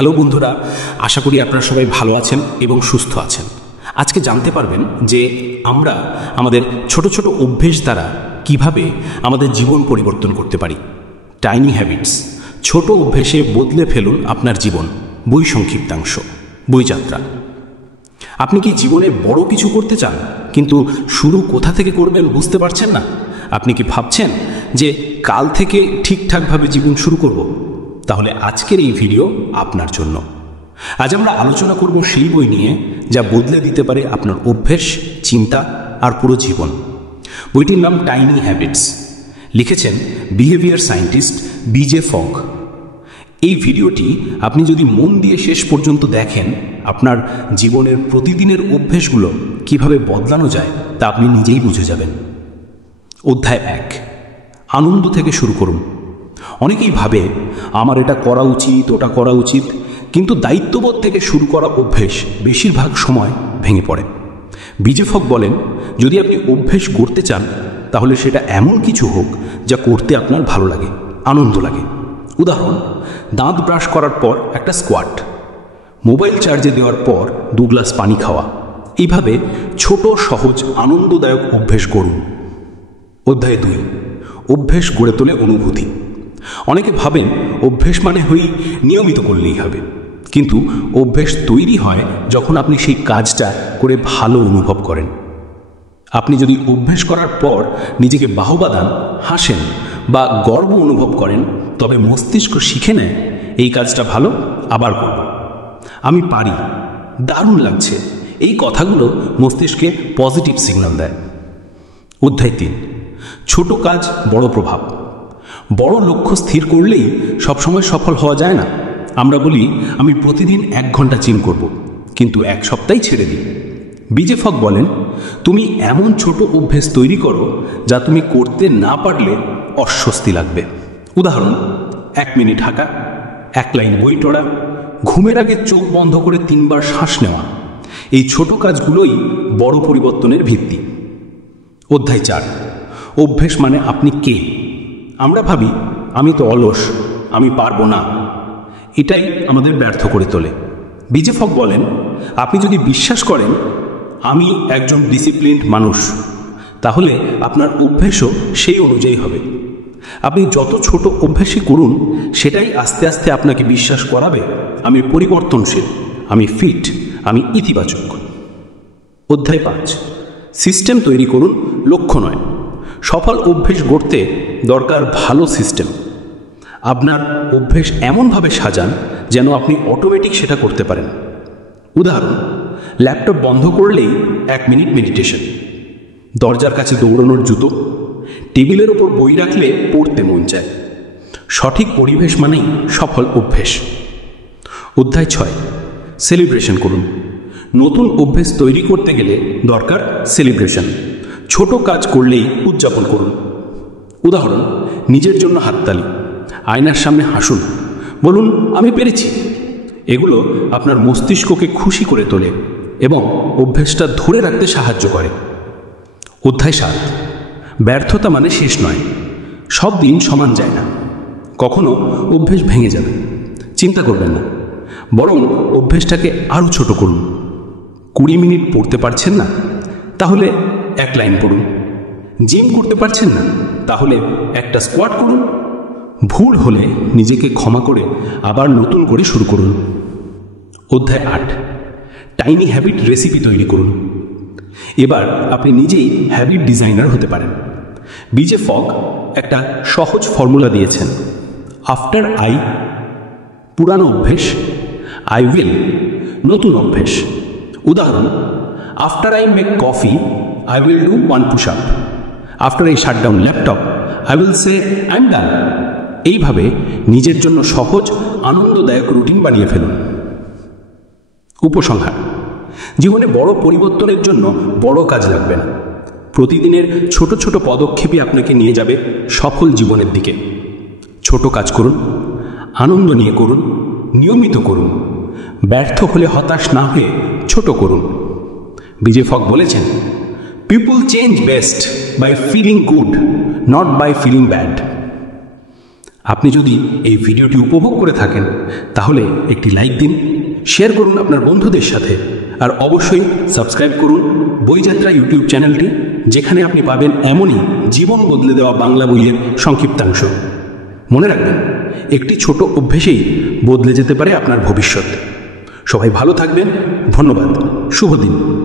Hello বন্ধুরা, আশা করি আপনারা সবাই ভালো আছেন এবং সুস্থ আছেন। আজকে জানতে পারবেন যে আমরা আমাদের ছোট ছোট অভ্যেস দ্বারা কিভাবে আমাদের জীবন পরিবর্তন করতে পারি। টাইনি হ্যাবিটস, ছোট অভ্যেসে বদলে ফেলুন আপনার জীবন। বই সংক্ষিপ্তাংশ, বইযাত্রা। আপনি কি জীবনে বড় কিছু করতে চান, কিন্তু শুরু কোথা থেকে করবেন বুঝতে পারছেন না? আপনি কি ভাবছেন যে কাল থেকে ঠিকঠাকভাবে জীবন শুরু করব? তাহলে আজকের এই ভিডিও আপনার জন্য। আজ আমরা আলোচনা করব সেই বই নিয়ে যা বদলে দিতে পারে আপনার অভ্যেস, চিন্তা আর পুরো জীবন। বইটির নাম টাইনি হ্যাবিটস। লিখেছেন বিহেভিয়ার সায়েন্টিস্ট বিজে ফগ। এই ভিডিওটি আপনি যদি মন দিয়ে শেষ পর্যন্ত দেখেন, আপনার জীবনের প্রতিদিনের অভ্যেসগুলো কিভাবে বদলানো যায় তা আপনি নিজেই বুঝে যাবেন। অধ্যায় 1, আনন্দ থেকে শুরু করুন। অনেকেই ভাবে আমার এটা করা উচিত, ওটা করা উচিত, কিন্তু দায়িত্ববোধ থেকে শুরু করা অভ্যেস বেশিরভাগ সময় ভেঙে পড়ে। বিজে ফগ বলেন, যদি আপনি অভ্যেস করতে চান তাহলে সেটা এমন কিছু হোক যা করতে আপনার ভালো লাগে, আনন্দ লাগে। উদাহরণ, দাঁত ব্রাশ করার পর একটা স্কোয়াট, মোবাইল চার্জে দেওয়ার পর 2 গ্লাস পানি খাওয়া। এইভাবে ছোট, সহজ, আনন্দদায়ক অভ্যেস করুন। অধ্যায় 2, অভ্যেস গড়ে তোলে অনুভূতি। অনেকে ভাবেন অভ্যেস মানে নিয়মিত করলেই হবে, কিন্তু অভ্যেস তৈরি হয় যখন আপনি সেই কাজটা করে ভালো অনুভব করেন। আপনি যদি অভ্যেস করার পর নিজেকে বাহবা দেন, হাসেন বা গর্ব অনুভব করেন, তবে মস্তিষ্ক শিখে নেয় এই কাজটা ভালো, আবার করব। আমি পারি, দারুণ লাগছে, এই কথাগুলো মস্তিষ্কে পজিটিভ সিগন্যাল দেয়। অধ্যায় 3, ছোট কাজ বড় প্রভাব। বড় লক্ষ্য স্থির করলেই সবসময় সফল হওয়া যায় না। আমরা বলি আমি প্রতিদিন 1 ঘন্টা জিম করব, কিন্তু 1 সপ্তাহে ছেড়ে দিই। বিজে ফগ বলেন, তুমি এমন ছোট অভ্যেস তৈরি করো যা তুমি করতে না পারলে অস্বস্তি লাগবে। উদাহরণ, 1 মিনিট হাঁটা, 1 লাইন বই পড়া, ঘুমের আগে চোখ বন্ধ করে 3 বার শ্বাস নেওয়া। এই ছোট কাজগুলোই বড় পরিবর্তনের ভিত্তি। অধ্যায় 4, অভ্যেস মানে আপনি কে। আমরা ভাবি আমি তো অলস, আমি পারবো না। এটাই আমাদের ব্যর্থ করে তোলে। বিজে ফগ বলেন, আপনি যদি বিশ্বাস করেন আমি একজন ডিসিপ্লিনড মানুষ, তাহলে আপনার অভ্যেসও সেই অনুযায়ী হবে। আপনি যত ছোট অভ্যেসই করুন, সেটাই আস্তে আস্তে আপনাকে বিশ্বাস করাবে আমি পরিবর্তনশীল, আমি ফিট, আমি ইতিবাচক। অধ্যায় 5, সিস্টেম তৈরি করুন, লক্ষ্য নয়। সফল অভ্যেস গড়তে দরকার ভালো সিস্টেম। আপনার অভ্যেস এমনভাবে সাজান যেন আপনি অটোমেটিক সেটা করতে পারেন। উদাহরণ, ল্যাপটপ বন্ধ করলেই 1 মিনিট মেডিটেশন, দরজার কাছে দৌড়ানোর জুতো, টেবিলের ওপর বই রাখলে পড়তে মন চায়। সঠিক পরিবেশ মানেই সফল অভ্যেস। অধ্যায় 6, সেলিব্রেশন করুন। নতুন অভ্যেস তৈরি করতে গেলে দরকার সেলিব্রেশন। ছোট কাজ করলেই উদযাপন করুন। উদাহরণ, নিজের জন্য হাততালি, আয়নার সামনে হাসুন, বলুন আমি পেরেছি। এগুলো আপনার মস্তিষ্ককে খুশি করে তোলে এবং অভ্যেসটা ধরে রাখতে সাহায্য করে। অধ্যায় 7, ব্যর্থতা মানে শেষ নয়। সব দিন সমান যায় না, কখনো অভ্যেস ভেঙে যাবে। চিন্তা করবেন না, বরং অভ্যেসটাকে আরও ছোট করুন। 20 মিনিট পড়তে পারছেন না, তাহলে 1 লাইন পড়ুন। জিম করতে পারছেন না, তাহলে একটা স্কোয়াট করুন। ভুল হলে নিজেকে ক্ষমা করে আবার নতুন করে শুরু করুন। অধ্যায় 8, টাইনি হ্যাবিট রেসিপি তৈরি করুন। এবার আপনি নিজেই হ্যাবিট ডিজাইনার হতে পারেন। বিজে ফগ একটা সহজ ফর্মুলা দিয়েছেন। আফটার আই, পুরানো অভ্যেস, আই উইল, নতুন অভ্যেস। উদাহরণ, after I make coffee, I will do 1 push-up. After I shut down laptop, I will say I'm done. এইভাবে নিজের জন্য সহজ, আনন্দদায়ক রুটিন বানিয়ে ফেলুন। উপসংহার, জীবনে বড় পরিবর্তনের জন্য বড় কাজ লাগবে না। প্রতিদিনের ছোট ছোট পদক্ষেপই আপনাকে নিয়ে যাবে সফল জীবনের দিকে। ছোট কাজ করুন, আনন্দ নিয়ে করুন, নিয়মিত করুন। ব্যর্থ হলে হতাশ না হয়ে ছোট করুন। বিজে ফগ বলেছেন, People change best by feeling good, not by feeling bad. আপনি যদি এই ভিডিওটি উপভোগ করে থাকেন তাহলে একটি লাইক দিন, শেয়ার করুন আপনার বন্ধুদের সাথে, আর অবশ্যই সাবস্ক্রাইব করুন বইযাত্রা ইউটিউব চ্যানেলটি, যেখানে আপনি পাবেন এমনই জীবন বদলে দেওয়া বাংলা বইয়ের সংক্ষিপ্তাংশ। মনে রাখবেন, একটি ছোট অভ্যেসেই বদলে যেতে পারে আপনার ভবিষ্যৎ। সবাই ভালো থাকবেন। ধন্যবাদ। শুভ দিন।